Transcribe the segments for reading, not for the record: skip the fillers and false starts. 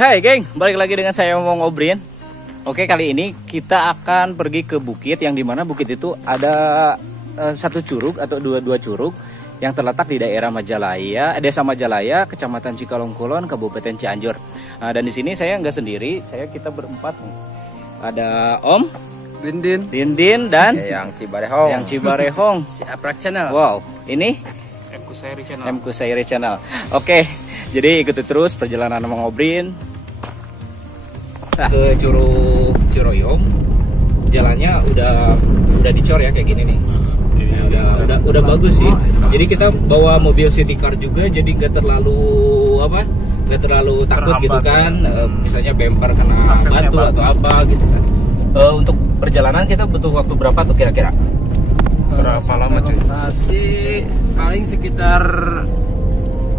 Hai geng, balik lagi dengan saya Omong Obrin. Oke, kali ini kita akan pergi ke bukit yang dimana bukit itu ada satu curug atau dua curug yang terletak di daerah Majalaya, Desa Majalaya, Kecamatan Cikalong Kulon, Kabupaten Cianjur. Dan di sini saya nggak sendiri, kita berempat nih. Ada Om, Dindin dan yang Cibarehong, si Aprak Channel. Wow, ini M Kusairi Channel. Oke, jadi ikuti terus perjalanan Omong Obrin ke Curug Ciroyom. Jalannya udah dicor ya kayak gini nih. Udah bagus sih. Jadi kita bawa mobil city car juga, jadi nggak terlalu takut gitu kan. Misalnya bemper kena batu atau apa gitu kan. Untuk perjalanan kita butuh waktu berapa tuh kira-kira? Berapa lama cuy? Masih paling sekitar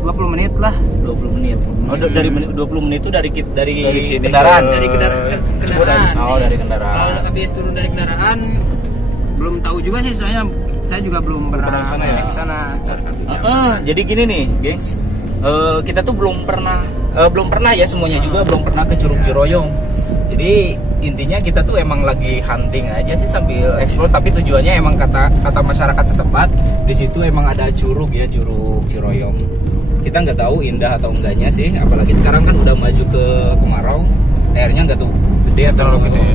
20 menit lah. 20 menit. Oh, dari 20 menit itu dari sini kendaraan. Dari kendaraan. Oh, dari kendaraan. Kalau habis turun dari kendaraan belum tahu juga sih, soalnya saya juga belum pernah cek ke sana. Jadi gini nih, gengs. Kita tuh belum pernah ya semuanya juga belum pernah ke Curug Ciroyom. Jadi intinya kita tuh emang lagi hunting aja sih sambil explore, tapi tujuannya emang kata masyarakat setempat di situ emang ada curug ya, Curug Ciroyom. Kita nggak tahu indah atau enggaknya sih, apalagi sekarang kan udah maju ke kemarau, airnya nggak tahu gede atau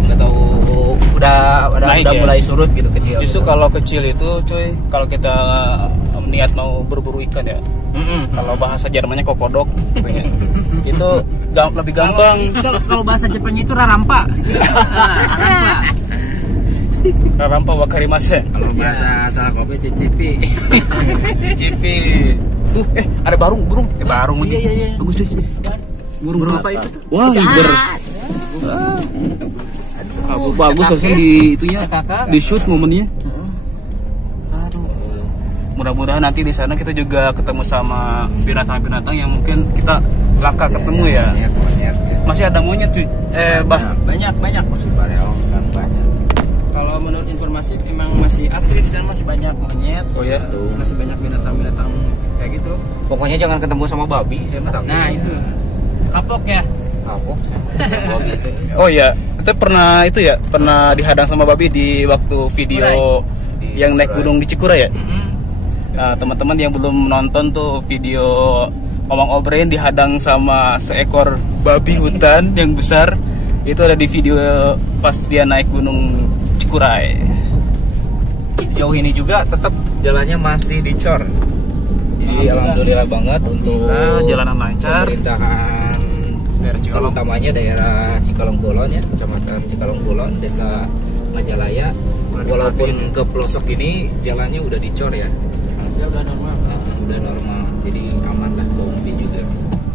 nggak tahu udah mulai surut gitu, kecil. Justru gitu. Kalau kecil itu cuy, kalau kita niat mau berburu ikan ya, kalau bahasa Jermannya kokodok gitu ya. Itu lebih gampang. Kalau bahasa Jepangnya itu rarampa. Rarampa wakarimase. Kalau bahasa salah kopi cicipi. Cicipi. Ada burung. Burung lagi. Iya. Bagus cuy. Burung apa itu tuh? Wah, iber. Bagus langsung di itunya. Di shoot momennya. Mudah-mudahan nanti di sana kita juga ketemu sama binatang-binatang yang mungkin kita langka ketemu ya. Banyak. Masih ada monyet cuy. Banyak. Masih Cibarehong kan banyak. Kalau menurut informasi memang masih asli di sana, masih banyak monyet. Oh ya. Masih banyak binatang kayak gitu. Pokoknya jangan ketemu sama babi, saya mah takut. Nah, itu. Kapok ya. Kapok sama babi itu. Oh ya, kita pernah dihadang sama babi di waktu video yang naik gunung di Cikura ya. Nah, teman-teman yang belum nonton tuh video Omong Obrin dihadang sama seekor babi hutan yang besar, itu ada di video pas dia naik gunung Cikuray. Jauh ini juga tetap jalannya masih dicor. Jadi alhamdulillah banget untuk Jalanan lancar. Pemerintahan Daerah Cikalong. utamanya daerah Cikalong Kulon ya, Kecamatan Cikalong Kulon, Desa Majalaya. Walaupun ke pelosok ini jalannya udah dicor ya. Ya udah normal. Jadi aman lah bawa mobil juga.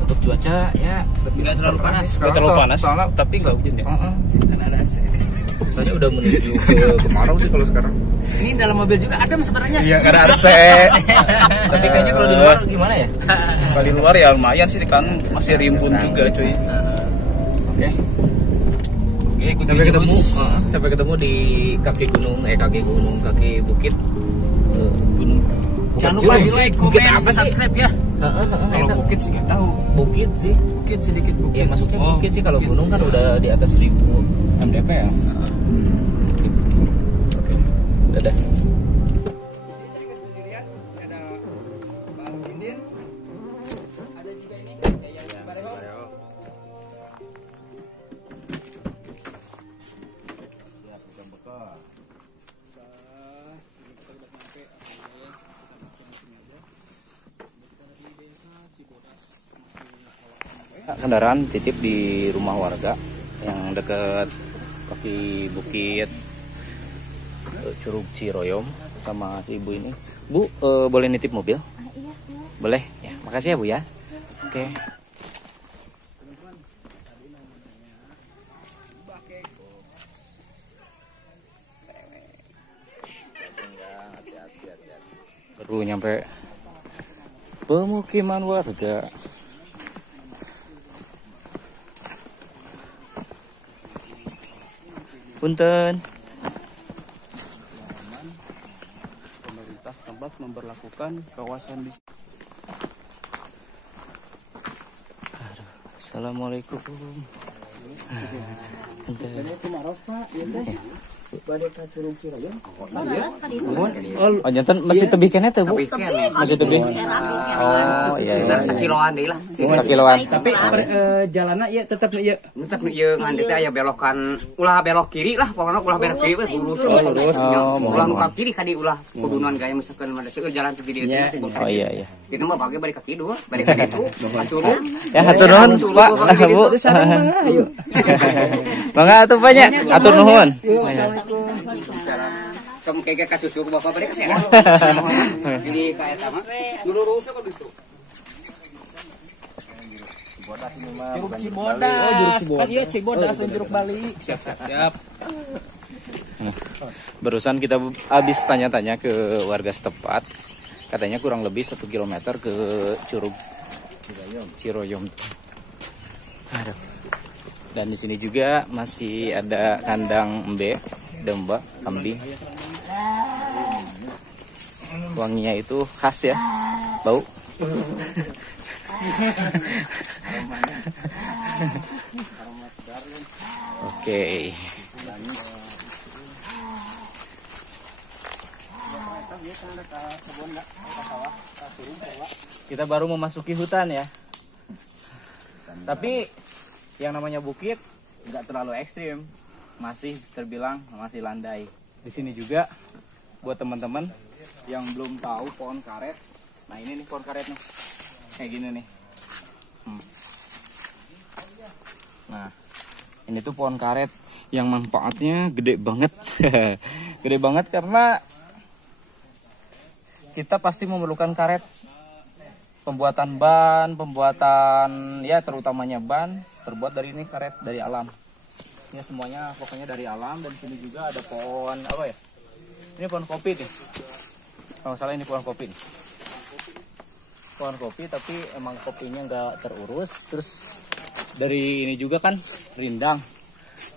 Untuk cuaca ya Nggak terlalu panas. Nggak terlalu panas, soalnya tapi nggak hujan ya. soalnya udah menuju ke kemarau sih kalau sekarang. Ini dalam mobil juga adem sebenarnya. Iya, nggak ada AC. Tapi kayaknya kalau di luar gimana ya? Kalau di luar ya lumayan sih kan, masih rimbun juga cuy. Oke. Ikutin Sampai ketemu di kaki bukit. Jangan lupa di like, komen, subscribe ya. Kalau bukit sih nggak tahu. Bukit sih. Bukit sedikit bukit. Ya maksudnya bukit sih, kalau gunung kan udah di atas 1000 mdp ya. Oke. Dadah. Kendaraan titip di rumah warga yang dekat kaki bukit Curug Ciroyom sama si ibu ini. Bu, boleh nitip mobil? Iya. Boleh ya, makasih ya Bu ya. Oke. Baru nyampe pemukiman warga. Punten. Pemerintah tempat memberlakukan kawasan di Assalamualaikum. Oh, jantan masih tebih kene teh, Bu? Masih tebih. Oh, iya. Sakiloan deui lah. Sakiloan. Tapi jalanna ieu tetep ieu ngan teh aya belokan ulah belok kiri lah, pokona ulah belok kiri we lurus. Ulah nu ka kiri ka di ulah kudunan gaya misalkan ada seueur jalan teh di dieu. Oh iya. Kita mah bagi balik kaki dua, balik ke ditu, turun. Ya hatur nuhun, Pak. Bu. Mangga atuh banyak. Atur nuhun. Kamu kayak kasusur bapak balik ke sehat. Jadi kayak sama. Lurus ke ditu. Jeruk Cibodas. Kan iya Cibodas dan jeruk Bali. Siap. Barusan kita habis tanya-tanya ke warga setempat. Katanya kurang lebih 1 kilometer ke Curug Ciroyom. Aduh. Dan di sini juga masih ada kandang embe, domba, kambing. Wanginya itu khas ya, bau. Oke. Kita baru memasuki hutan ya. Tapi yang namanya bukit nggak terlalu ekstrim, masih terbilang masih landai. Di sini juga buat teman-teman yang belum tahu pohon karet. Nah ini nih pohon karet nih, kayak gini nih. Nah ini tuh pohon karet yang manfaatnya gede banget, gede banget karena kita pasti memerlukan karet. Pembuatan ban, pembuatan ya terutamanya ban terbuat dari ini karet dari alam. Ini semuanya pokoknya dari alam. Dan sini juga ada pohon apa ya? Ini pohon kopi nih. Kalau salah ini pohon kopi nih. Pohon kopi tapi emang kopinya nggak terurus. Terus dari ini juga kan rindang,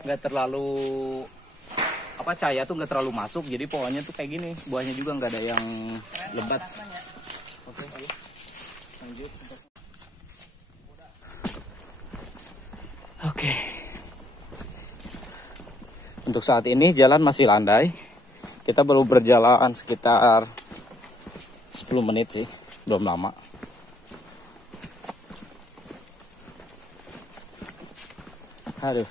nggak terlalu apa cahaya tuh nggak terlalu masuk. Jadi pohonnya tuh kayak gini. Buahnya juga nggak ada yang lebat. Oke, ayo. Lanjut. Oke. Untuk saat ini jalan masih landai. Kita baru berjalan sekitar 10 menit sih, belum lama. Aduh.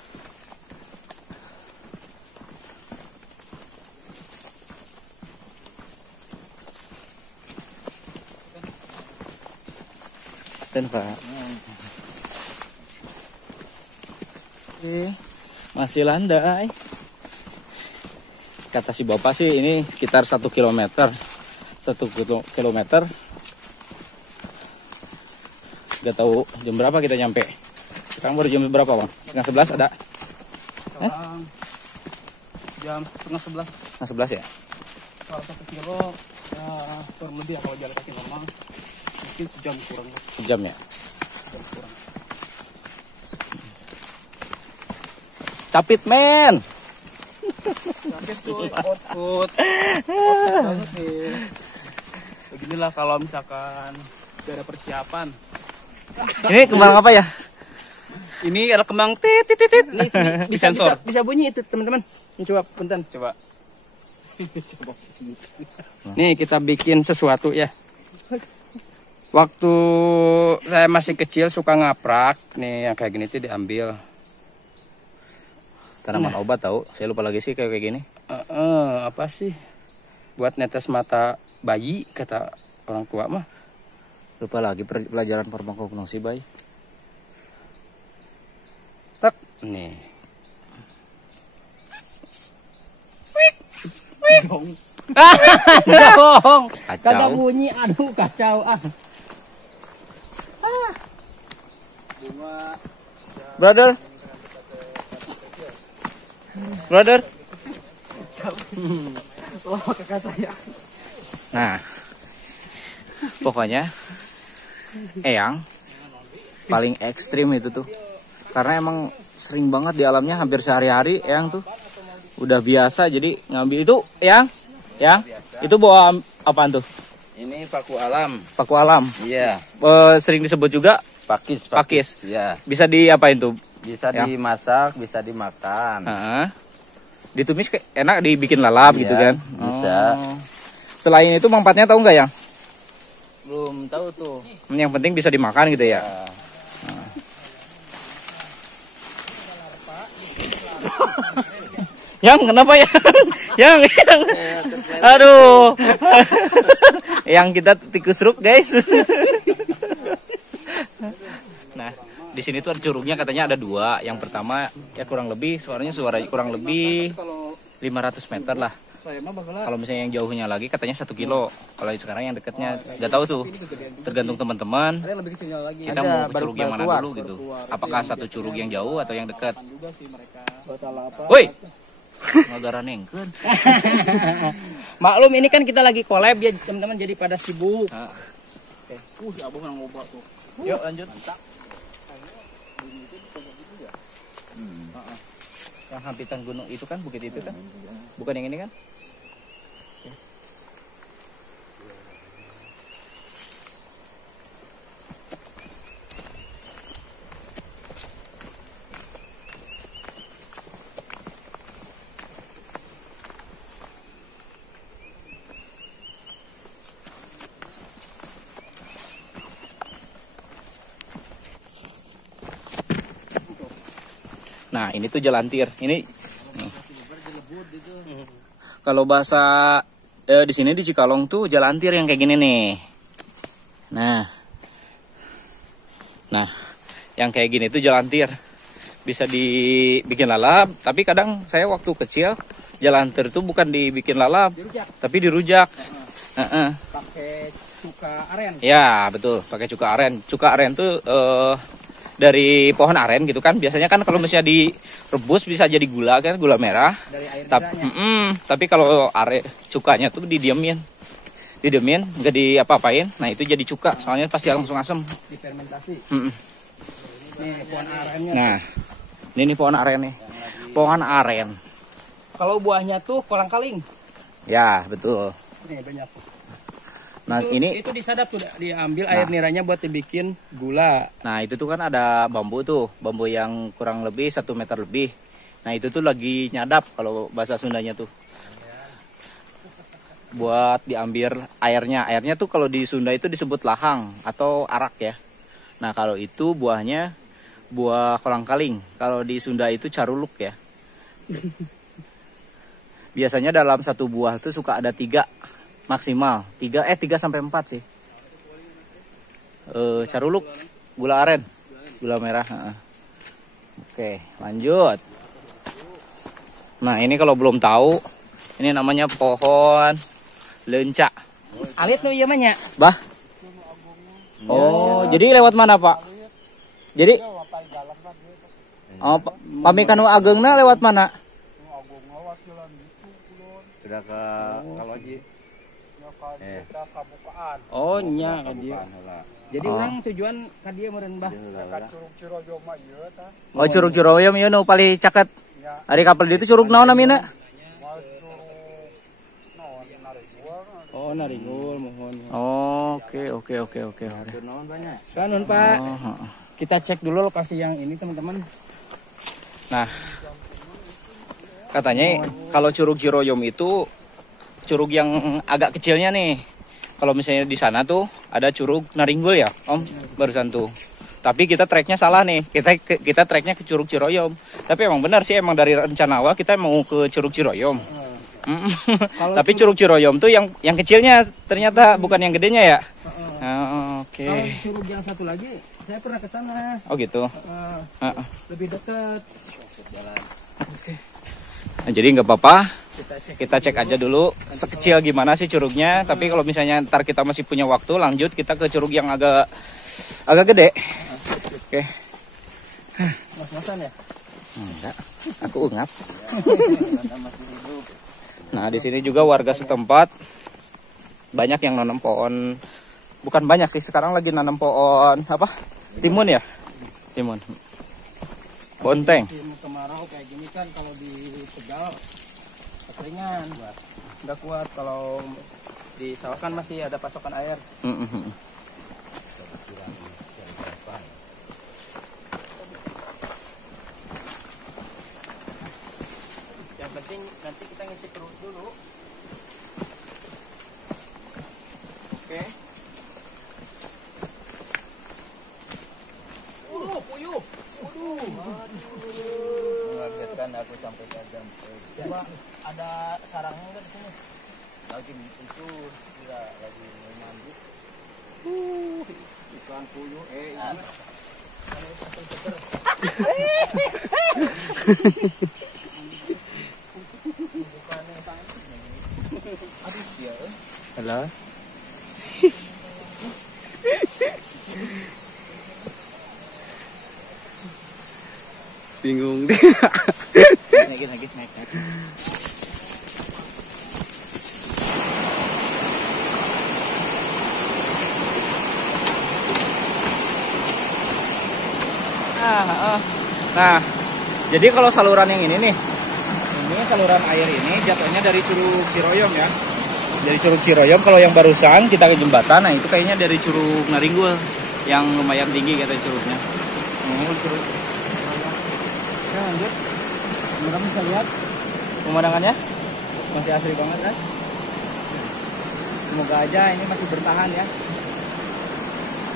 Dan Pak. Oke, masih landai. Kata si bapak sih ini sekitar 1 kilometer. 1 kilometer. Gak tahu jam berapa kita nyampe. Sekarang baru jam berapa Bang? Setengah 11 ada? Jam setengah 11. Setengah 11 ya? Kalau 1 kilo ya kurang lebih ya kalau jalan kaki normal. Mungkin sejam kurang. Sejam ya? Sejam kurang. Capit men. Sakit tuh, output. Banget nih. Beginilah kalau misalkan gak ada persiapan. Ini kembang apa ya? Ini ada kembang tit. Bisa bunyi itu teman-teman. Coba bentar. Coba. Nih kita bikin sesuatu ya. Waktu saya masih kecil suka ngaprak. Nih yang kayak gini tuh diambil. Tanaman obat tahu. Saya lupa lagi sih kayak gini. Apa sih? Buat netes mata bayi kata orang tua mah. Lupa lagi pelajaran farmakognosi bayi. Tak nih. Zong. Kagak bunyi, aduh kacau ah. Brother. Nah, pokoknya Eyang paling ekstrim itu tuh, karena emang sering banget di alamnya hampir sehari-hari. Eyang tuh udah biasa jadi ngambil itu. Eyang itu bawa apaan tuh? Ini paku alam. Paku alam. Iya. Sering disebut juga Pakis. Ya. Bisa diapain tuh? Bisa Ya. dimasak, bisa dimakan. Heeh. Ditumis enak, dibikin lalap Iya, gitu kan? bisa. Oh. Selain itu manfaatnya tahu nggak, Yang? Belum tahu tuh. Yang penting bisa dimakan gitu ya. Ya. Yang kenapa ya? yang. Aduh. Yang kita tikus ruk, guys. Nah, di sini tuh ada curugnya, katanya ada 2. Yang pertama ya kurang lebih suaranya kurang lebih 500 meter lah. Kalau misalnya yang jauhnya lagi katanya 1 kilo. Kalau sekarang yang dekatnya nggak tahu tuh. Tergantung teman-teman. Kita mau ke curug yang mana dulu gitu. Apakah satu curug yang jauh atau yang dekat? Woi. Ngagara nengkeun. Maklum ini kan kita lagi collab ya teman-teman, jadi pada sibuk. Oke. Abang nang ngoba tuh. Yuk lanjut. Yang hampitan gunung itu kan, bukit itu kan? Bukan yang ini kan? Nah, ini tuh jalan tir. Ini nih. Kalau bahasa di sini di Cikalong tuh jalan tir yang kayak gini nih. Nah, yang kayak gini tuh jalan tir. Bisa dibikin lalap, tapi kadang saya waktu kecil jalan tir tuh bukan dibikin lalap, tapi dirujak. Pakai cuka aren. Ya, betul, pakai cuka aren. Cuka aren tuh dari pohon aren gitu kan. Biasanya kan kalau misalnya direbus bisa jadi gula kan, gula merah. Dari air Tapi kalau cukanya tuh didiemin, nggak diapa-apain. Nah itu jadi cuka, soalnya pasti langsung asem. Difermentasi. Nih pohon arennya. Nah, ini pohon aren nih. Pohon aren. Kalau buahnya tuh kolang-kaling. Ya betul. Nih banyak. Nah itu disadap tuh, diambil air niranya buat dibikin gula. Nah itu tuh kan ada bambu yang kurang lebih 1 meter lebih. Nah itu tuh lagi nyadap kalau bahasa Sundanya tuh. Buat diambil airnya. Airnya tuh kalau di Sunda itu disebut lahang atau arak ya. Nah kalau itu buahnya buah kolang-kaling. Kalau di Sunda itu caruluk ya. Biasanya dalam satu buah tuh suka ada 3 maksimal. 3 sampai 4 sih. Caruluk, gula aren, gula merah. Oke, lanjut. Nah ini kalau belum tahu, ini namanya pohon leunca. Alit nu ieu mah nya. Bah. Oh, jadi lewat mana, Pak? Jadi pami kanu ageungna lewat mana? Sudah ke Kaloji. Oh nya ka dieu. Jadi urang tujuan ka dieu meureun Bah. Oh, Curug Ciroyom ieu nu paling caket. Ari kapal ditu curug naon namina? Oh, Naringgul mohon. Oke. Kanun Pak. Kita cek dulu lokasi yang ini teman-teman. Nah, katanya kalau Curug Ciroyom itu curug yang agak kecilnya nih. Kalau misalnya di sana tuh ada Curug Naringgul ya, Om, barusan tuh. Tapi kita treknya salah nih. Kita treknya ke Curug Ciroyom. Tapi emang benar sih, emang dari rencana awal kita mau ke Curug Ciroyom. Tapi Curug Ciroyom tuh yang kecilnya ternyata, bukan yang gedenya ya. Oke. Kalau curug yang satu lagi, saya pernah ke sana. Oh gitu. Lebih dekat. Nah, jadi nggak apa-apa. Kita cek aja dulu sekecil gimana sih curugnya. Tapi kalau misalnya ntar kita masih punya waktu, lanjut kita ke curug yang agak gede. Oke. Mas-masan ya? Enggak. Aku ungap. Nah, di sini juga warga setempat banyak yang nanam pohon. Bukan banyak sih, sekarang lagi nanam pohon apa? Timun ya? Timun. Bonteng. Musim kemarau kayak gini kan kalau di Tegal kekeringan, nggak kuat. Kalau di sawah kan masih ada pasokan air. Yang penting nanti kita ngisi perut dulu. Oke. Puyuh. Waduh. Mengagetkan aku sampai kadang. Coba ada sarangnya nggak di sini? Lagi itu tidak lagi mandi. Ikan puyuh. Halo. Bingung deh. Naik. Nah, jadi kalau saluran yang ini nih, ini saluran air ini jatuhnya dari Curug Ciroyom ya. Dari Curug Ciroyom, kalau yang barusan kita ke jembatan, nah itu kayaknya dari Curug Naringgul yang lumayan tinggi kata curugnya. Curug. Ya, lanjut. Teman-teman bisa lihat pemandangannya masih asri banget kan? Semoga aja ini masih bertahan ya.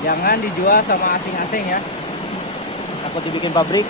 Jangan dijual sama asing-asing ya. Takut dibikin pabrik.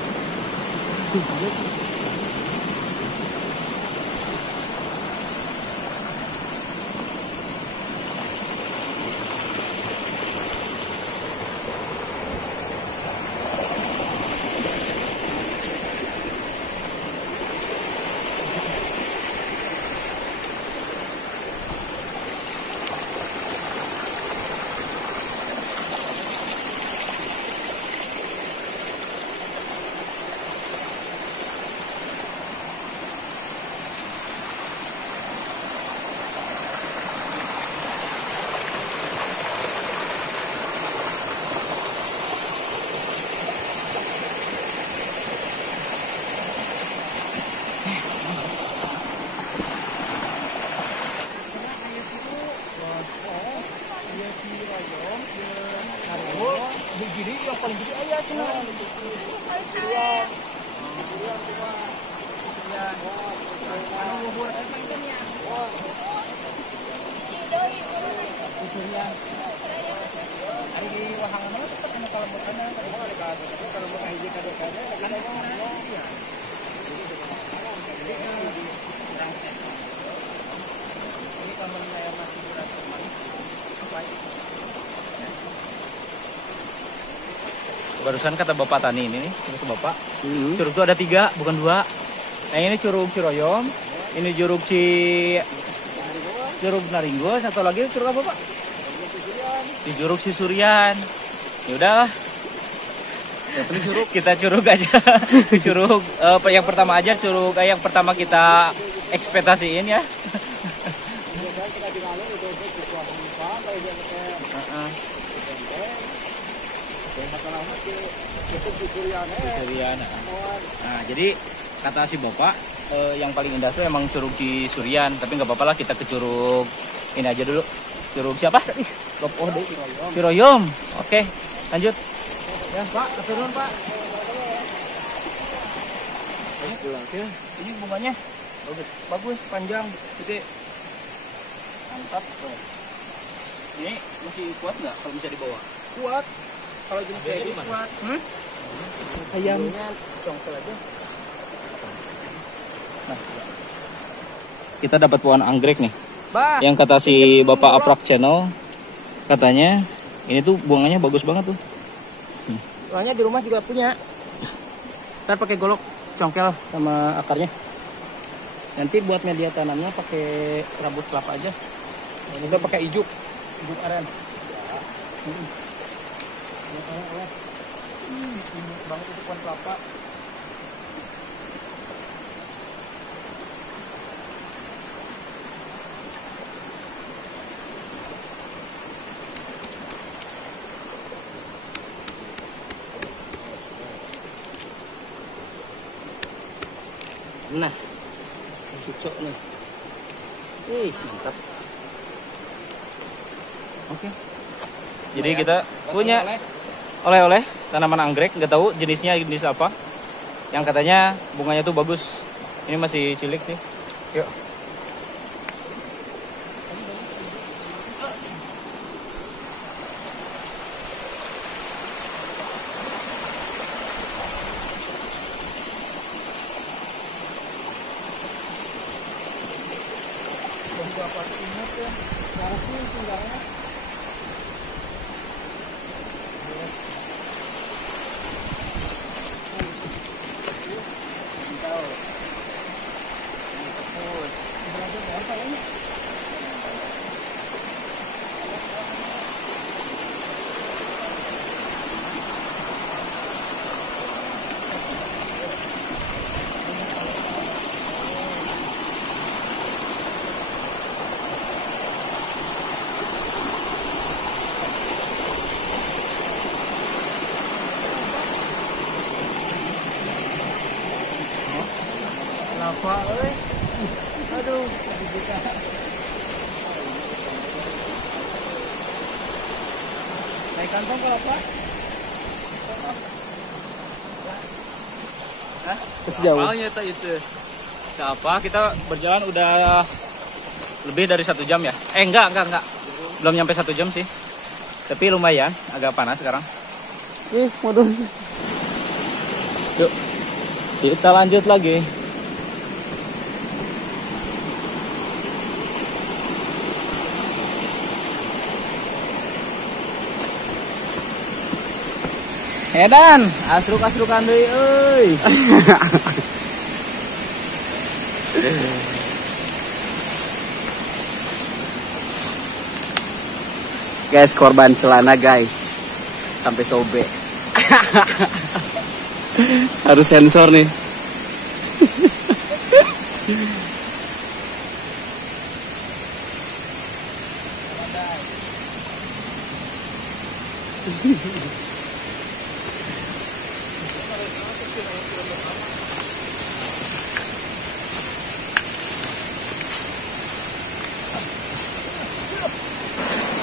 Jadi yang paling gede ayah sih. Barusan kata Bapak Tani ini nih, itu Bapak. Curug itu ada 3, bukan 2. Nah ini Curug Ciroyom, ini Curug Naringgul, satu lagi curug apa Pak? Di Curug Cisurian. Ya udah, kita curug aja. Curug yang pertama aja, curug yang pertama kita ekspektasiin ya. Nah, jadi kata si Bapak yang paling indah tuh emang Curug Cisurian, tapi nggak apa-apa lah kita ke curug ini aja dulu. Curug siapa? Ciroyom. Oke, lanjut. Ya Pak, turun Pak. Ini bunganya bagus, panjang, gede, mantap. Ini masih kuat nggak kalau bisa dibawa? Kuat. Kalau jenis kayak ini kuat. Ayam Congkel aja. Nah, kita dapat pohon anggrek nih. Bah. Yang kata si Bapak Aprak Channel, katanya ini tuh bunganya bagus banget tuh. Soalnya di rumah juga punya. Ntar pakai golok congkel sama akarnya. Nanti buat media tanamnya pakai rambut kelapa aja. Juga pakai ijuk aren. Banget itu pohon kelapa. Nah, cucuk nih. Mantap. Oke. Jadi kita punya oleh-oleh tanaman anggrek, nggak tahu jenisnya jenis apa. Yang katanya bunganya tuh bagus. Ini masih cilik sih. Yuk. Lava euy. Aduh, naik kantong kalau Pak. Sejauh. Apalnya itu. Apa? Kita berjalan udah lebih dari 1 jam ya? Enggak. Belum nyampe 1 jam sih. Tapi lumayan, agak panas sekarang. Waduh. Yuk, kita lanjut lagi. Edan, asruk-asrukan deui euy. Guys, korban celana guys. Sampai sobek. Harus sensor nih.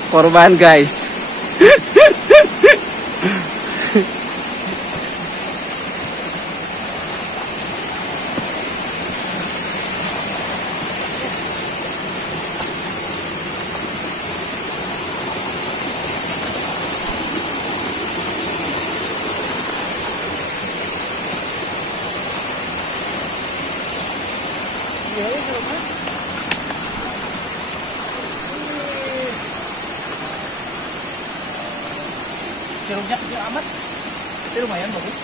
Korban guys. Ceruknya kecil amat, tapi lumayan bagus.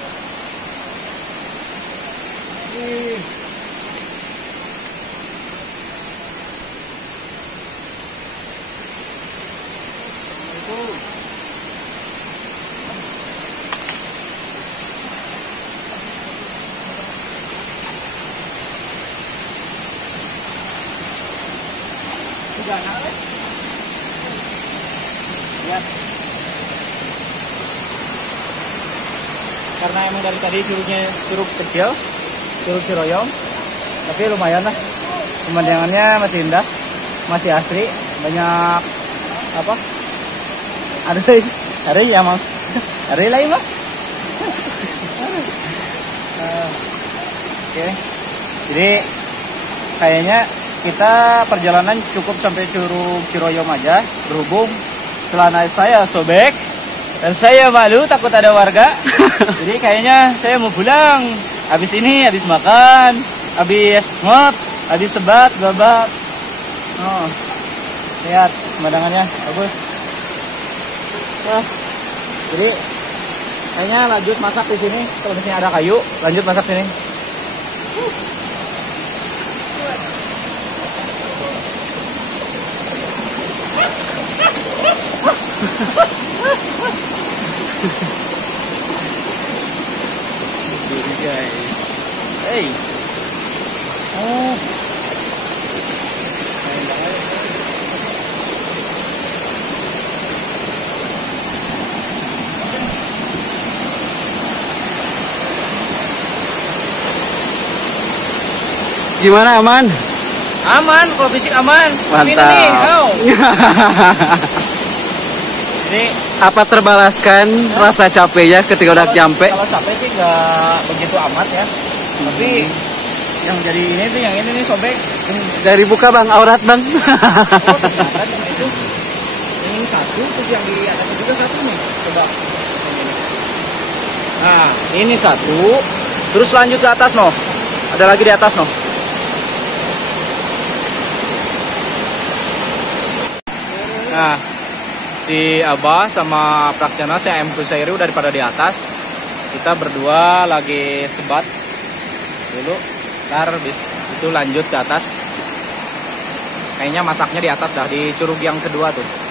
Juga anak lihat. Karena emang dari tadi curugnya curug kecil, curug Ciroyong, tapi lumayan lah, pemandangannya masih indah, masih asri, banyak apa? Ada ya mang, ada lain mah. Oke, jadi kayaknya kita perjalanan cukup sampai curug Ciroyong aja, berhubung celana saya sobek. Dan saya malu takut ada warga. Jadi kayaknya saya mau pulang. Habis ini, habis makan, habis ngot, habis sebat, babak. Oh, lihat pemandangannya bagus. Wah, jadi kayaknya lanjut masak di sini. Kalau di sini ada kayu, lanjut masak sini. Jadi guys. Hey. Oh. Gimana, aman? Aman, kalau fisik aman. Mantap. Ini nih, kau. Jadi Apa terbalaskan rasa capeknya ketika udah nyampe? Kalau capek sih nggak begitu amat ya. Tapi Yang jadi ini tuh yang ini nih sobek. Dari buka bang, aurat bang. Oh, ternyata di situ. Ini satu, terus yang di atas juga satu nih. Coba. Nah, ini satu. Terus lanjut ke atas noh. Ada lagi di atas noh. Nah, si Abah sama Praktjana, si M Kusairi udah pada di atas. Kita berdua lagi sebat dulu. Ntar bis itu lanjut ke atas. Kayaknya masaknya di atas dah, di curug yang kedua tuh.